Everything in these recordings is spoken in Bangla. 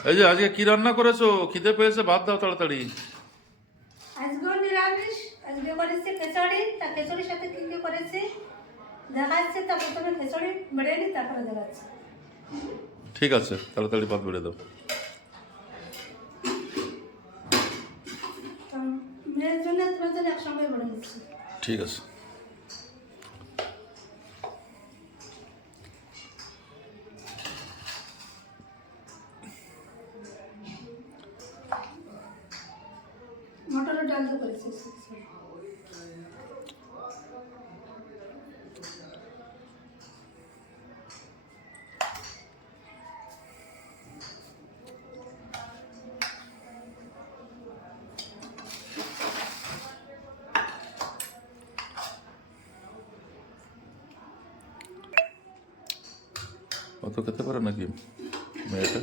এই যে আজকে কি রান্না করেছ? খিদে পেয়েছে ভাত দাও তাড়াতাড়ি। আজকেও নিরামিষ আজকে করেছি খিচুড়ি তা খিচুড়ির সাথে কি কি করেছি? দেখাচ্ছি তা প্রথমে খিচুড়ি বেড়ে নিই তারপরে দেখাচ্ছি। ঠিক আছে তাড়াতাড়ি ভাত বেড়ে দাও। মেয়ের জন্য তোমার জন্য একসঙ্গে বেড়ে ঠিক আছে। মটরের ডাল তো করেছি অত খেতে পারে নাকি মেয়েটা?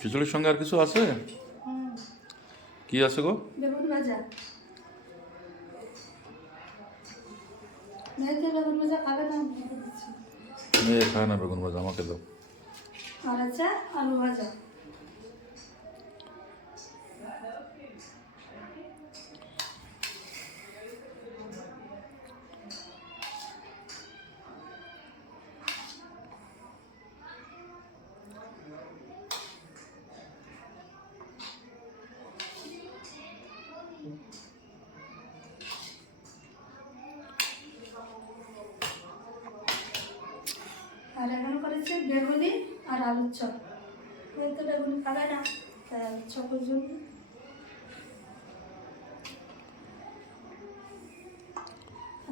খিচুড়ির সঙ্গে আর কিছু আছে? কি আছে গো? বেগুন ভাজা। মেয়েকে বেগুন ভাজা খাবে না? মেয়ে খায় না বেগুন ভাজা আমাকে দাও। আর আছে আলু ভাজা আর করেছি বেগুনি আর আলুর চপ। তো বেগুনি খাবে না তাই আলুর চপের জন্য।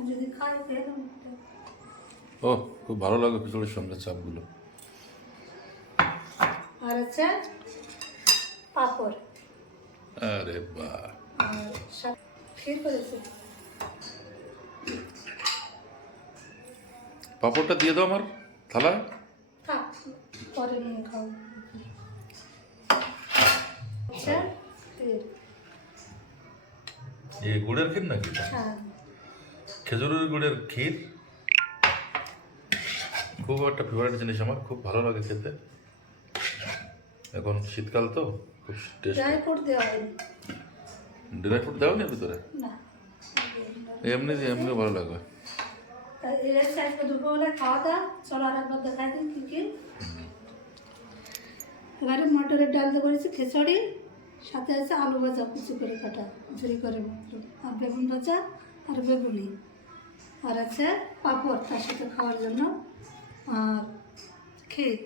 যদি খায় খেয়ে ও খুব ভালো লাগে খিচুড়ির সঙ্গে চাপগুলো। আর আছে পাঁপড়। আরে করেছি। পাঁপড়টা দিয়ে দাও আমার থালা পরে নিয়ে খাও। আচ্ছা গুড়ের ক্ষীর নাকি হ্যাঁ। খেজুরের গুড়ের ক্ষীর? খুব একটা ফেভারিট জিনিস আমার খুব ভালো লাগে খেতে। এখন শীতকাল তো খুব ড্রাই ফ্রুট দেওয়া হয়নি। ড্রাই ফ্রুট দেওয়া নেই ভিতরে? না। এমনি এমনি ভালো লাগে। তাই এই হচ্ছে দুপুরবেলা খাওয়া দাওয়া চলো আর একবার দেখাই দিন কী কী। এবারে মটরের ডাল দিয়ে করেছি খিচুড়ি সাথে আছে আলু ভাজা কুচি করে কাটা ঝুড়ি করে মাত্র। আর বেগুন ভাজা আর বেগুনি। আর আছে পাঁপড় তার সাথে খাওয়ার জন্য। আর ক্ষীর।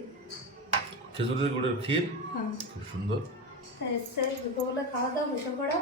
খেজুরের গুড়ের ক্ষীর। হ্যাঁ। খুব সুন্দর। তাই দুটো দুপুরবেলা খাওয়া দাওয়া বসে পড়া।